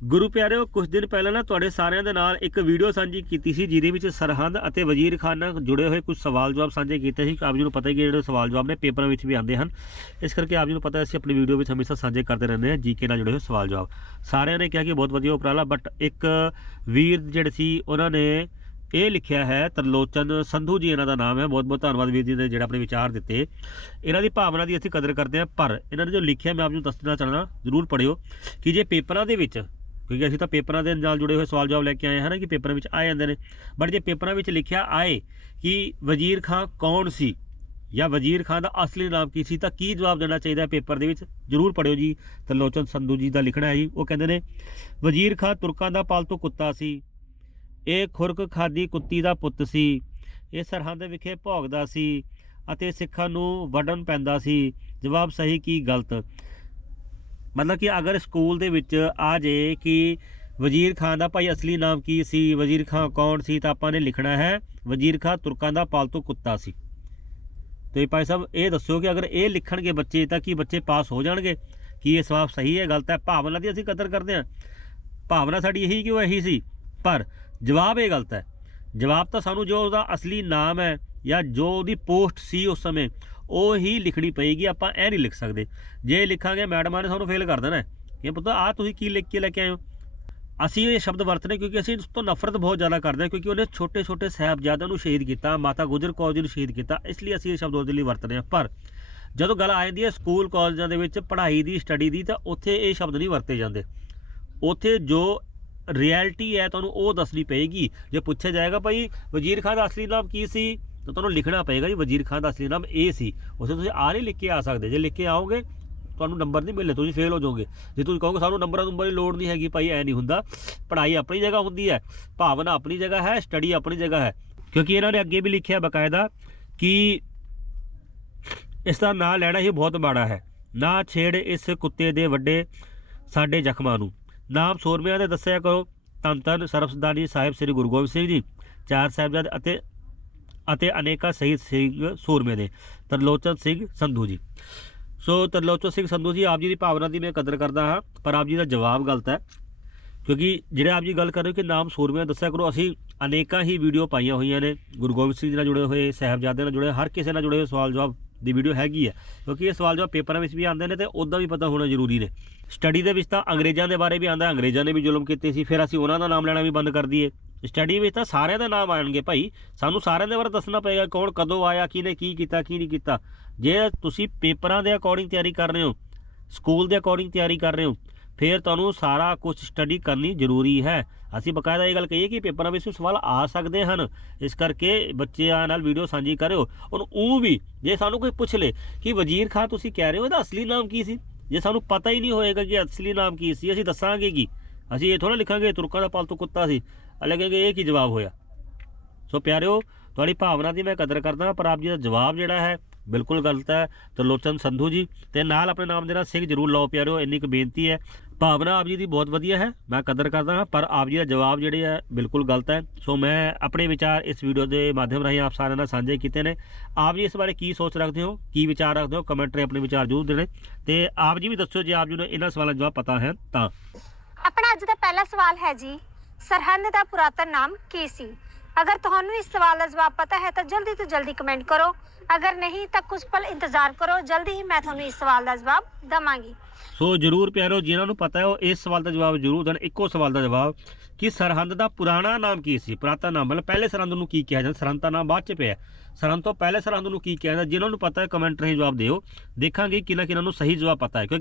ਗੁਰੂ ਪਿਆਰਿਓ, ਕੁਝ ਦਿਨ ਪਹਿਲਾਂ ਨਾ ਤੁਹਾਡੇ ਸਾਰਿਆਂ ਦੇ ਨਾਲ ਇੱਕ ਵੀਡੀਓ ਸਾਂਝੀ ਕੀਤੀ ਸੀ, ਜਿਹਦੇ ਵਿੱਚ ਸਰਹੰਦ ਅਤੇ ਵਜ਼ੀਰ ਖਾਨ ਨਾਲ ਜੁੜੇ ਹੋਏ ਕੁਝ ਸਵਾਲ ਜਵਾਬ ਸਾਂਝੇ ਕੀਤੇ ਸੀ। ਆਪ ਜੀ ਨੂੰ ਪਤਾ ਹੀ ਕਿ ਜਿਹੜੇ ਸਵਾਲ ਜਵਾਬ ਨੇ, ਪੇਪਰਾਂ ਵਿੱਚ ਵੀ ਆਉਂਦੇ ਹਨ। ਇਸ ਕਰਕੇ ਆਪ ਜੀ ਨੂੰ ਪਤਾ, ਅਸੀਂ ਆਪਣੀ ਵੀਡੀਓ ਵਿੱਚ ਹਮੇਸ਼ਾ ਸਾਂਝੇ ਕਰਦੇ ਰਹਿੰਦੇ ਹਾਂ, ਜੀਕੇ ਨਾਲ ਜੁੜੇ ਹੋਏ ਸਵਾਲ ਜਵਾਬ। ਸਾਰਿਆਂ ਨੇ ਕਿਹਾ ਕਿ ਬਹੁਤ ਵਧੀਆ ਉਪਰਾਲਾ ਬਟ ਇੱਕ ਵੀਰ ਜਿਹੜੇ ਸੀ, ਉਹਨਾਂ ਨੇ ਇਹ ਲਿਖਿਆ ਹੈ, ਤਰਲੋਚਨ ਸੰਧੂ ਜੀ ਇਹਨਾਂ ਦਾ ਨਾਮ ਹੈ। ਬਹੁਤ ਬਹੁਤ ਧੰਨਵਾਦ ਵੀਰ ਜੀ ਨੇ ਜਿਹੜਾ ਆਪਣੇ ਵਿਚਾਰ ਦਿੱਤੇ। ਇਹਨਾਂ ਦੀ ਭਾਵਨਾ ਦੀ ਅਸੀਂ ਕਦਰ ਕਰਦੇ ਹਾਂ, ਪਰ ਇਹਨਾਂ ਨੇ ਜੋ ਲਿਖਿਆ, ਮੈਂ ਆਪ ਨੂੰ ਦੱਸਣਾ ਚਾਹਣਾ ਜ਼ਰੂਰ ਪੜਿਓ ਕਿ ਜੇ ਪੇਪਰਾਂ ਦੇ ਵਿੱਚ ਕਿਉਂਕਿ ਅਸੀਂ ਤਾਂ ਪੇਪਰਾਂ ਦੇ ਨਾਲ ਜੁੜੇ ਹੋਏ ਸਵਾਲ ਜਵਾਬ ਲੈ ਕੇ ਆਏ ਹਾਂ ਨਾ ਕਿ ਪੇਪਰਾਂ ਵਿੱਚ ਆ ਜਾਂਦੇ ਨੇ। ਬਟ ਜੇ ਪੇਪਰਾਂ ਵਿੱਚ ਲਿਖਿਆ ਆਏ ਕਿ ਵਜ਼ੀਰ ਖਾਨ ਕੌਣ ਸੀ ਜਾਂ ਵਜ਼ੀਰ ਖਾਨ ਦਾ ਅਸਲੀ ਨਾਮ ਕੀ ਸੀ, ਤਾਂ ਕੀ ਜਵਾਬ ਦੇਣਾ ਚਾਹੀਦਾ ਪੇਪਰ ਦੇ ਵਿੱਚ? ਜ਼ਰੂਰ ਪੜਿਓ ਜੀ। ਤਰਲੋਚਨ ਸੰਧੂ ਜੀ ਦਾ ਲਿਖਣਾ ਹੈ ਜੀ। ਉਹ ਕਹਿੰਦੇ ਨੇ, ਵਜ਼ੀਰ ਖਾਨ ਤੁਰਕਾਂ ਦਾ ਪਾਲਤੂ ਕੁੱਤਾ ਸੀ। ਇਹ ਖੁਰਕ ਖਾਦੀ ਕੁੱਤੀ ਦਾ ਪੁੱਤ ਸੀ। ਇਹ ਸਰਹੰਦ ਵਿਖੇ ਭੋਗਦਾ ਸੀ ਅਤੇ ਸਿੱਖਾਂ ਨੂੰ ਵਡਣ ਪੈਂਦਾ ਸੀ। ਜਵਾਬ ਸਹੀ ਕੀ ਗਲਤ? ਮਤਲਬ ਕਿ ਅਗਰ ਸਕੂਲ ਦੇ ਵਿੱਚ ਆ ਜੇ ਕਿ ਵਜ਼ੀਰ ਖਾਨ ਦਾ ਭਾਈ ਅਸਲੀ ਨਾਮ ਕੀ ਸੀ, ਵਜ਼ੀਰ ਖਾਨ ਕੌਣ ਸੀ, ਤਾਂ ਆਪਾਂ ਨੇ ਲਿਖਣਾ ਹੈ ਵਜ਼ੀਰ ਖਾਨ ਤੁਰਕਾਂ ਦਾ ਪਾਲਤੂ ਕੁੱਤਾ ਸੀ। ਤੇ ਭਾਈ ਸਾਹਿਬ, ਇਹ ਦੱਸੋ ਕਿ ਅਗਰ ਇਹ ਲਿਖਣਗੇ ਬੱਚੇ, ਤਾਂ ਕੀ ਬੱਚੇ ਪਾਸ ਹੋ ਜਾਣਗੇ? ਕੀ ਇਹ ਸਵਾਲ ਸਹੀ ਹੈ, ਗਲਤ ਹੈ? ਭਾਵਨਾ ਦੀ ਅਸੀਂ ਕਦਰ ਕਰਦੇ ਹਾਂ। ਭਾਵਨਾ ਸਾਡੀ ਇਹੀ ਕਿ ਉਹ ਇਹੀ ਸੀ? ਪਰ ਜਵਾਬ ਇਹ ਗਲਤ ਹੈ। ਜਵਾਬ ਤਾਂ ਸਾਨੂੰ ਜੋ ਉਹਦਾ ਅਸਲੀ ਨਾਮ ਹੈ ਜਾਂ ਜੋ ਉਹਦੀ ਪੋਸਟ ਸੀ ਉਸ ਸਮੇਂ ਉਹ ਹੀ ਲਿਖਣੀ ਪਏਗੀ, ਆਪਾਂ ਇਹ ਨਹੀਂ ਲਿਖ ਸਕਦੇ। ਜੇ ਲਿਖਾਂਗੇ ਮੈਡਮਾਂ ਨੇ ਸਾਨੂੰ ਫੇਲ ਕਰ ਦੇਣਾ ਕਿ ਇਹ ਪੁੱਤ ਆ ਤੁਸੀਂ ਕੀ ਲਿਖ ਕੇ ਲੈ ਕੇ ਆਏ ਹੋ? ਅਸੀਂ ਇਹ ਸ਼ਬਦ ਵਰਤਨੇ ਕਿਉਂਕਿ ਅਸੀਂ ਉਸ ਤੋਂ ਨਫ਼ਰਤ ਬਹੁਤ ਜ਼ਿਆਦਾ ਕਰਦੇ ਹਾਂ, ਕਿਉਂਕਿ ਉਹਨੇ ਛੋਟੇ ਛੋਟੇ ਸਾਹਿਬਜ਼ਾਦਿਆਂ ਨੂੰ ਸ਼ਹੀਦ ਕੀਤਾ, ਮਾਤਾ ਗੁਜਰ ਕੌਰ ਜੀ ਨੂੰ ਸ਼ਹੀਦ ਕੀਤਾ, ਇਸ ਲਈ ਅਸੀਂ ਇਹ ਸ਼ਬਦ ਉਹਦੇ ਲਈ ਵਰਤਦੇ ਹਾਂ। ਪਰ ਜਦੋਂ ਗੱਲ ਆ ਜਾਂਦੀ ਹੈ ਸਕੂਲ ਕਾਲਜਾਂ ਦੇ ਵਿੱਚ ਪੜ੍ਹਾਈ ਦੀ ਸਟੱਡੀ ਦੀ, ਤਾਂ ਉੱਥੇ ਇਹ ਸ਼ਬਦ ਨਹੀਂ ਵਰਤੇ ਜਾਂਦੇ। ਉੱਥੇ ਜੋ ਰਿਐਲਿਟੀ ਹੈ ਤੁਹਾਨੂੰ ਉਹ ਦੱਸਣੀ ਪਏਗੀ। ਜੇ ਪੁੱਛਿਆ ਜਾਏਗਾ, ਭਾਈ ਵਜ਼ੀਰ ਖਾਨ ਦਾ ਅਸਲੀ ਨਾਮ ਕੀ ਸੀ? ਤਾਂ ਤੁਹਾਨੂੰ ਲਿਖਣਾ ਪਏਗਾ ਜੀ, ਵਜ਼ੀਰ ਖਾਨ ਦਾ ਅਸਲੀ ਨਾਮ ਇਹ ਸੀ। ਉਸੇ ਤੁਸੀਂ ਆ ਨਹੀਂ ਲਿਖ ਕੇ ਆ ਸਕਦੇ। ਜੇ ਲਿਖ ਕੇ ਆਓਗੇ, ਤੁਹਾਨੂੰ ਨੰਬਰ ਨਹੀਂ ਮਿਲਨੇ ਤੁਸੀਂ ਫੇਲ ਹੋ ਜਾਓਗੇ। ਜੇ ਤੁਸੀਂ ਕਹੋਗੇ ਸਾਨੂੰ ਨੰਬਰਾਂ ਨੰਬਰ ਦੀ ਲੋੜ ਨਹੀਂ ਹੈਗੀ, ਭਾਈ, ਐ ਨਹੀਂ ਹੁੰਦਾ। ਪੜ੍ਹਾਈ ਆਪਣੀ ਜਗ੍ਹਾ ਹੁੰਦੀ ਹੈ, ਭਾਵਨਾ ਆਪਣੀ ਜਗ੍ਹਾ ਹੈ ਸਟੱਡੀ ਆਪਣੀ ਜਗ੍ਹਾ ਹੈ। ਕਿਉਂਕਿ ਇਹਨਾਂ ਨੇ ਅੱਗੇ ਵੀ ਲਿਖਿਆ ਬਕਾਇਦਾ ਕਿ ਇਸ ਦਾ ਨਾਂ ਲੈਣਾ ਹੀ ਬਹੁਤ ਮਾੜਾ ਹੈ। ਨਾ ਛੇੜ ਇਸ ਕੁੱਤੇ ਦੇ ਵੱਡੇ ਸਾਡੇ ਜ਼ਖਮਾਂ ਨੂੰ। ਨਾਮ ਸੋਰਮਿਆਂ ਦੇ ਦੱਸਿਆ ਕਰੋ। ਧੰਨ ਧੰਨ ਸਰਬਸਦਾਨੀ ਸਾਹਿਬ ਸ੍ਰੀ ਗੁਰੂ ਗੋਬਿੰਦ ਸਿੰਘ ਜੀ, ਚਾਰ ਸਾਹਿਬਜ਼ਾਦੇ ਅਤੇ ਅਤੇ ਅਨੇਕਾਂ ਸ਼ਹੀਦ ਸਿੰਘ ਸੂਰਮੇ ਦੇ, ਤਰਲੋਚਨ ਸਿੰਘ ਸੰਧੂ ਜੀ। ਸੋ ਤਰਲੋਚਨ ਸਿੰਘ ਸੰਧੂ ਜੀ, ਆਪ ਜੀ ਦੀ ਭਾਵਨਾ ਦੀ ਮੈਂ ਕਦਰ ਕਰਦਾ ਹਾਂ, ਪਰ ਆਪ ਜੀ ਦਾ ਜਵਾਬ ਗਲਤ ਹੈ। ਕਿਉਂਕਿ ਜਿਹੜੇ ਆਪ ਜੀ ਗੱਲ ਕਰ ਰਹੇ ਹੋ ਕਿ ਨਾਮ ਸੂਰਮਿਆਂ ਦੱਸਿਆ ਕਰੋ, ਅਸੀਂ ਅਨੇਕਾਂ ਹੀ ਵੀਡੀਓ ਪਾਈਆਂ ਹੋਈਆਂ ਨੇ, ਗੁਰੂ ਗੋਬਿੰਦ ਸਿੰਘ ਜੀ ਨਾਲ ਜੁੜੇ ਹੋਏ ਸਾਹਿਬਜ਼ਾਦੇ ਨਾਲ ਜੁੜੇ ਹਰ ਕਿਸੇ ਨਾਲ ਜੁੜੇ ਹੋਏ ਸਵਾਲ ਜਵਾਬ ਦੀ ਵੀਡੀਓ ਹੈਗੀ ਹੈ। ਕਿਉਂਕਿ ਇਹ ਸਵਾਲ ਜਵਾਬ ਪੇਪਰਾਂ ਵਿੱਚ ਵੀ ਆਉਂਦੇ ਨੇ ਤੇ ਉਦਾਂ ਵੀ ਪਤਾ ਹੋਣਾ ਜ਼ਰੂਰੀ ਨੇ। ਸਟੱਡੀ ਦੇ ਵਿੱਚ ਤਾਂ ਅੰਗਰੇਜ਼ਾਂ ਦੇ ਬਾਰੇ ਵੀ ਆਉਂਦਾ, ਅੰਗਰੇਜ਼ਾਂ ਨੇ ਵੀ ਜ਼ੁਲਮ ਕੀਤੇ ਸੀ, ਫਿਰ ਅਸੀਂ ਉਹਨਾਂ ਦਾ ਨਾਮ ਲੈਣਾ ਵੀ ਬੰਦ ਕਰ ਦਈਏ। ਸਟੱਡੀ ਵਿੱਚ ਤਾਂ ਸਾਰਿਆਂ ਦੇ ਨਾਮ ਆਣਗੇ ਭਾਈ। ਸਾਨੂੰ ਸਾਰਿਆਂ ਦੇ ਬਾਰੇ ਦੱਸਣਾ ਪਏਗਾ ਕੌਣ ਕਦੋਂ ਆਇਆ, ਕਿਹਨੇ ਕੀ ਕੀਤਾ, ਕੀ ਨਹੀਂ ਕੀਤਾ। ਜੇ ਤੁਸੀਂ ਪੇਪਰਾਂ ਦੇ ਅਕੋਰਡਿੰਗ ਤਿਆਰੀ ਕਰ ਰਹੇ ਹੋ ਸਕੂਲ ਦੇ ਅਕੋਰਡਿੰਗ ਤਿਆਰੀ ਕਰ ਰਹੇ ਹੋ, ਫਿਰ ਤੁਹਾਨੂੰ ਸਾਰਾ ਕੁਝ ਸਟੱਡੀ ਕਰਨੀ ਜ਼ਰੂਰੀ ਹੈ। ਅਸੀਂ ਬਕਾਇਦਾ ਇਹ ਗੱਲ ਕਹੀਏ ਕਿ ਪੇਪਰਾਂ ਵਿੱਚ ਵੀ ਸਵਾਲ ਆ ਸਕਦੇ ਹਨ। ਇਸ ਕਰਕੇ ਬੱਚਿਆਂ ਨਾਲ ਵੀਡੀਓ ਸਾਂਝੀ ਕਰਿਓ। ਔਰ ਉਹ ਵੀ ਜੇ ਸਾਨੂੰ ਕੋਈ ਪੁੱਛ ਲੇ ਕਿ ਵਜ਼ੀਰ ਖਾਨ ਤੁਸੀਂ ਕਹਿ ਰਹੇ ਹੋ, ਇਹਦਾ ਅਸਲੀ ਨਾਮ ਕੀ ਸੀ? ਜੇ ਸਾਨੂੰ ਪਤਾ ਹੀ ਨਹੀਂ ਹੋਏਗਾ ਕਿ ਅਸਲੀ ਨਾਮ ਕੀ ਸੀ, ਅਸੀਂ ਦੱਸਾਂਗੇ ਕੀ। ਅਸੀਂ ਇਹ ਥੋੜਾ ਲਿਖਾਂਗੇ, ਤੁਰਕਾਂ ਦਾ ਪਾਲਤੂ ਕੁੱਤਾ ਸੀ। ਅਲੱਗੇ ਇਹ ਕੀ ਜਵਾਬ ਹੋਇਆ? ਸੋ ਪਿਆਰਿਓ, ਤੁਹਾਡੀ ਭਾਵਨਾ ਦੀ ਮੈਂ ਕਦਰ ਕਰਦਾ ਪਰ ਆਪ ਜੀ ਦਾ ਜਵਾਬ ਜਿਹੜਾ ਹੈ, ਬਿਲਕੁਲ ਗਲਤ ਹੈ। ਤਰਲੋਚਨ ਸੰਧੂ ਜੀ, ਤੇ ਨਾਲ ਆਪਣੇ ਨਾਮ ਦੇ ਨਾਲ ਸਿੰਘ ਜ਼ਰੂਰ ਲਾਓ ਪਿਆਰਿਓ, ਇੰਨੀ ਕੁ ਬੇਨਤੀ ਹੈ। ਭਾਵਨਾ ਆਪ ਜੀ ਦੀ ਬਹੁਤ ਵਧੀਆ ਹੈ, ਮੈਂ ਕਦਰ ਕਰਦਾ ਹਾਂ, ਪਰ ਆਪ ਜੀ ਦਾ ਜਵਾਬ ਜਿਹੜੇ ਹੈ, ਬਿਲਕੁਲ ਗਲਤ ਹੈ। ਸੋ ਮੈਂ ਆਪਣੇ ਵਿਚਾਰ ਇਸ ਵੀਡੀਓ ਦੇ ਮਾਧਿਅਮ ਰਾਹੀਂ ਆਪ ਸਾਰਿਆਂ ਨਾਲ ਸਾਂਝੇ ਕੀਤੇ ਨੇ। ਆਪ ਜੀ ਇਸ ਬਾਰੇ ਕੀ ਸੋਚ ਰੱਖਦੇ ਹੋ, ਕੀ ਵਿਚਾਰ ਰੱਖਦੇ ਹੋ, ਕਮੈਂਟ ਰੇ ਆਪਣੇ ਵਿਚਾਰ ਜ਼ਰੂਰ ਦੇਣੇ। ਤੇ ਆਪ ਜੀ ਵੀ ਦੱਸੋ ਜੇ ਆਪ ਜੀ ਨੂੰ ਇਹਨਾਂ ਸਵਾਲਾਂ ਦਾ ਜਵਾਬ ਪਤਾ ਹੈ, ਤਾਂ। ਆਪਣਾ ਅੱਜ ਦਾ ਪਹਿਲਾ ਸਵਾਲ ਹੈ ਜੀ, ਸਰਹੰਦ ਦਾ ਪੁਰਾਤਨ ਨਾਮ ਕੀ ਸੀ? ਅਗਰ ਤੁਹਾਨੂੰ ਇਸ ਸਵਾਲ ਦਾ ਜਵਾਬ ਪਤਾ ਹੈ ਤਾਂ ਜਲਦੀ ਤੋਂ ਜਲਦੀ ਕਮੈਂਟ ਕਰੋ। ਅਗਰ ਨਹੀਂ ਤਾਂ ਕੁਝ ਪਲ ਇੰਤਜ਼ਾਰ ਕਰੋ, ਜਲਦੀ ਹੀ ਮੈਂ ਤੁਹਾਨੂੰ ਇਸ ਸਵਾਲ ਦਾ ਜਵਾਬ ਦਵਾਂਗੀ। ਸੋ ਜਰੂਰ ਪਿਆਰੋ, ਜਿਨ੍ਹਾਂ ਨੂੰ ਪਤਾ ਹੈ, ਉਹ ਇਸ ਸਵਾਲ ਦਾ ਜਵਾਬ ਜਰੂਰ ਦੇਣ। ਇੱਕੋ ਸਵਾਲ ਦਾ ਜਵਾਬ ਕਿ ਸਰਹੰਦ ਦਾ ਪੁਰਾਣਾ ਨਾਮ ਕੀ ਸੀ? ਪੁਰਾਤਨ ਨਾਮ ਮਤਲਬ ਪਹਿਲੇ ਸਰਹੰਦ ਨੂੰ ਕੀ ਕਿਹਾ ਜਾਂਦਾ? ਸਰਹੰਦ ਦਾ ਨਾਮ ਬਾਅਦ ਚ ਪਿਆ। ਸਰਹੰਦ ਤੋਂ ਪਹਿਲੇ ਸਰਹੰਦ ਨੂੰ ਕੀ ਕਿਹਾ ਜਾਂਦਾ? ਜਿਨ੍ਹਾਂ ਨੂੰ ਪਤਾ ਹੈ, ਕਮੈਂਟ ਰਾਹੀਂ ਜਵਾਬ ਦਿਓ। ਦੇਖਾਂਗੇ ਕਿਹਨਾਂ ਕਿਹਨਾਂ ਨੂੰ ਸਹੀ ਜਵਾਬ ਪਤਾ ਹੈ